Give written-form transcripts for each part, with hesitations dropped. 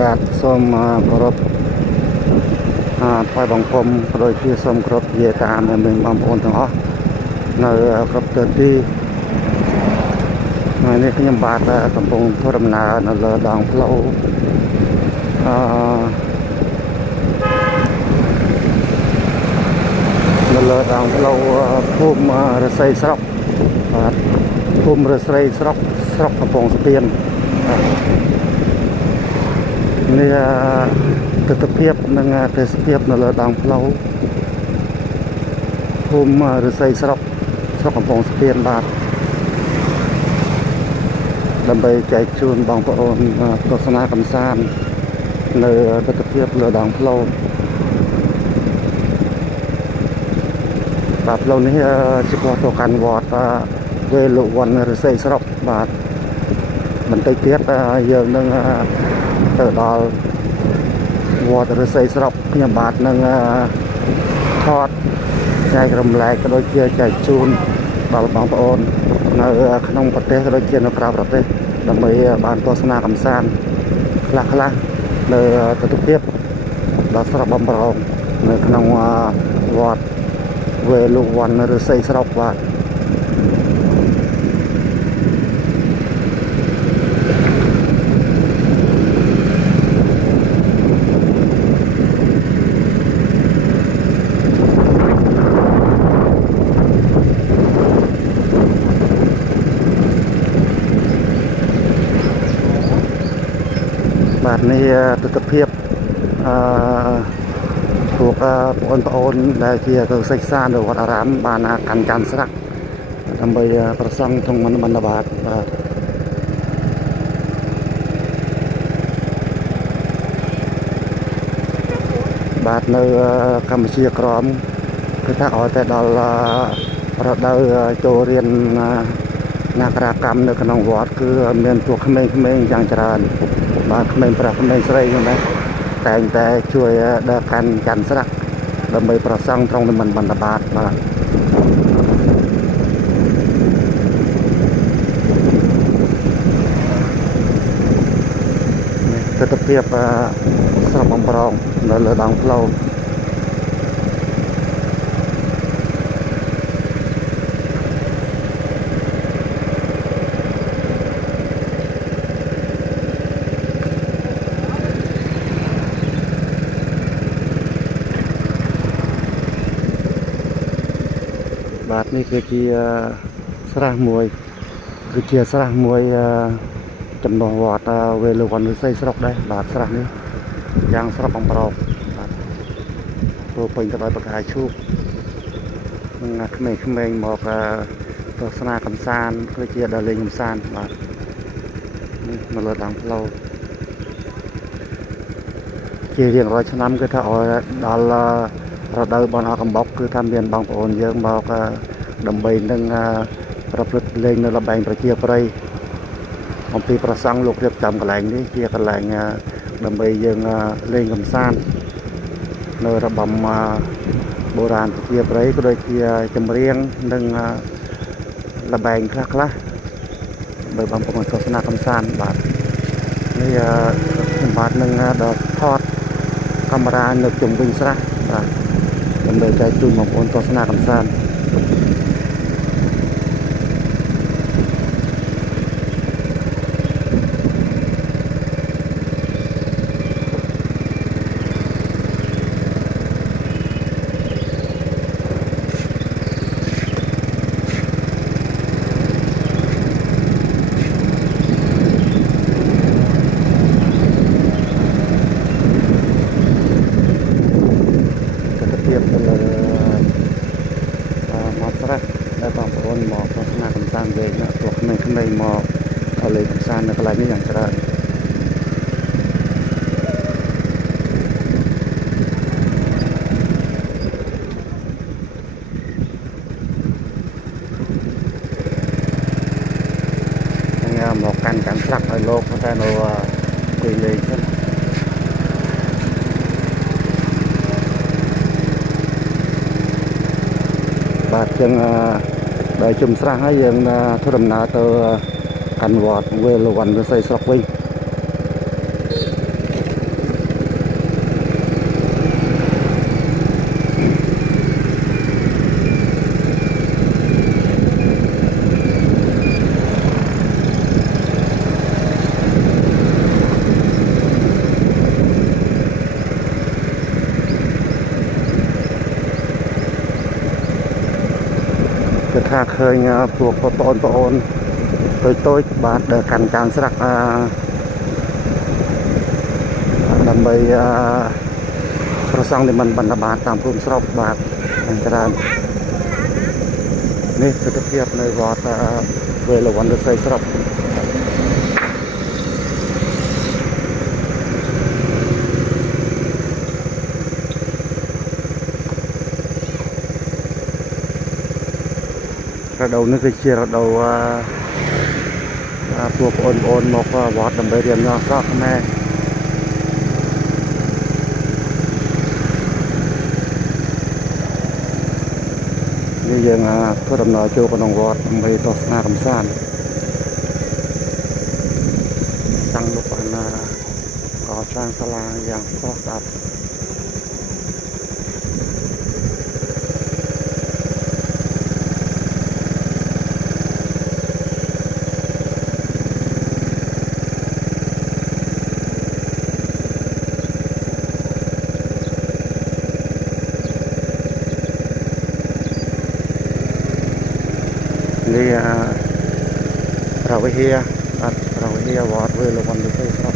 បាទសូមគោរពថ្វាយបង្គំក៏ដូចជាសូមគោរពជាតាមមេបងប្អូនទាំងអស់នៅគ្រប់ទិសទីថ្ងៃនេះខ្ញុំបាទកំពុងធ្វើដំណើរនៅលើដងផ្លូវនៅលើដងផ្លូវភូមិរស័យស្រុកបាទភូមិរស័យស្រុកកំពង់ស្ពាននេះទស្សនភាពនិងទេសភាពនៅលើដងផ្លូវភូមិរស័យស្រុកកំពង់ស្ពានបាទដើម្បីចែកជូនបងប្អូនទស្សនាកម្សាន្តនៅទស្សនភាពលើដងផ្លូវបាទផ្លូវនេះឆ្ពោះទៅកាន់វត្តវេលវ័នរស័យស្រុកបាទបន្តិចទៀតយើងនឹងទៅដល់វត្តរស័យស្រុកខ្ញុំបាទនឹងថតចែករំលែកក៏ដូចជាចែកជូនដល់បងប្អូននៅក្នុងប្រទេសក៏ដូចជានៅក្រៅប្រទេសដើម្បីបានទស្សនាកម្សាន្តខ្លះនៅទស្សនភាពដ៏ស្រស់បំព្រងនៅក្នុងវត្តវេលវ័នរស័យស្រុកបាទបាទនេះទស្សនភាពពួកបងប្អូនដែលជាទៅសិក្សានៅវត្តអារាមបានកាន់ច័ន្ទស្រាក់ដើម្បីប្រសង់ក្នុងបណ្ឌបាតបាទនៅកម្ពុជាក្រមគឺថាឲ្យតែដល់រដូវចូលរៀននាការកម្មនៅក្នុងវត្តគឺមានពួកក្មេងៗយ៉ាងច្រើនបាទក្មេងប្រុសក្មេងស្រីហ្នឹងណាតែងតែជួយដើរកាន់ច័ន្ទស្រាក់ដើម្បីប្រសង់ត្រង់និមន្តបណ្ឌបាតបាទទស្សនភាពស្រស់បំព្រងនៅលើដងផ្លូវបាទនេះគឺជាស្រះមួយចំណុះវត្តវេលវ័នរស័យស្រុកដែរបាទស្រះនេះយ៉ាងស្រស់បំព្រងបាទព្រោះពេញទៅដោយប្រកាយឈូកនិងក្មេងៗមកទស្សនាកម្សាន្តគឺជាដើរលេងកម្សាន្តបាទនេះនៅលើដងផ្លូវជារៀងរាល់ឆ្នាំគឺថាឲ្យដល់រដូវបន់អកំបុកគឺថាមានបងប្អូនយើងមកដើម្បីនឹងប្រព្រឹត្តលេងនៅល្បែងប្រជាប្រិយអំពីប្រសង់លោករៀបចំកន្លែងនេះជាកន្លែងដើម្បីយើងលេងកម្សាន្តនៅរបាំបុរាណប្រជាប្រិយក៏ដូចជាចម្រៀងនិងល្បែងខ្លះដើម្បីបងប្អូនទស្សនាកម្សាន្តបាទនេះខ្ញុំបាទនឹងដល់ថតកាមេរ៉ានៅជុំវិញស្រះបាទដើម្បីចែកជូនបងប្អូនទស្សនាកម្សាន្តមកស្រះដែលបងប្អូនមកទស្សនាកម្សាន្តវិញពួកក្មេងៗមកលេងកម្សាន្តនៅកន្លែងនេះយ៉ាងច្រើនមកកាន់ស្រាក់ឲ្យលោកតែនៅคุยលេងហ្នឹងបាទចឹងដល់ជុំស្រះហើយយើងធ្វើដំណើរទៅកាន់វត្តវេលវ័នរស័យស្រុកវិញ ថាឃើញពួកបងប្អូនតូចបាទដែលកាន់ចានស្រាក់ដើម្បីប្រសង់និមន្តបណ្ឌបាតតាមភូមិស្រុកបាទច្រើននេះទស្សនភាពនៅវត្តវេលវ័នរិស័យស្រុករដូវនេះគឺជារដូវពួកប្អូនមកវត្តដើម្បីរៀនអក្សរខ្មែរនេះយើងធ្វើដំណើរចូលក្នុងវត្តដើម្បីទស្សនាកម្សាន្តសាំងលោកបានកសាងសាលាយ៉ាងស្រស់ស្អាតនេះប្រវិហារប្រវិហារវត្តវេលវ័នរិស័យស្រុក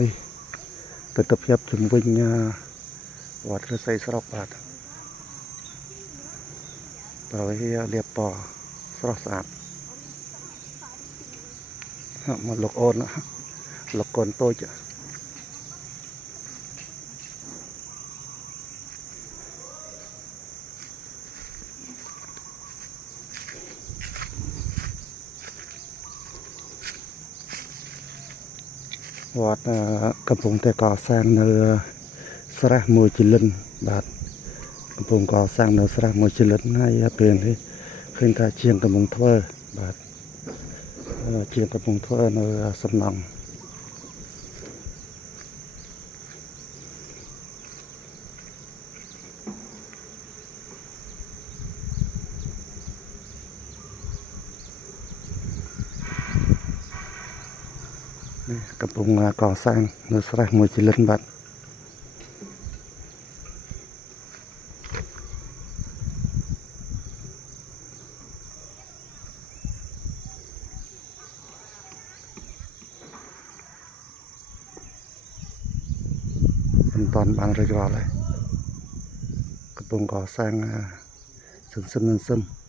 នេះទស្សនភាពជំវិញវត្តរិស័យស្រុកបាទប្រវេហារលៀបពណ៌ស្រស់ស្អាតមកលោកអូនលោកកូនតូចវត្តកំពុងតែកសាងនៅស្រះមួយជីលិនបាទកំពុងកសាងនៅស្រះមួយជីលិនហើយពេលនេះឃើញថាជាងកំពុងធ្វើបាទជាងកំពុងធ្វើនៅសំណង់កំពុងកសាងនៅស្រះមួយជីលិនបាទមិនតាន់បានរួចរាល់ហើយកំពុងកសាងសឹម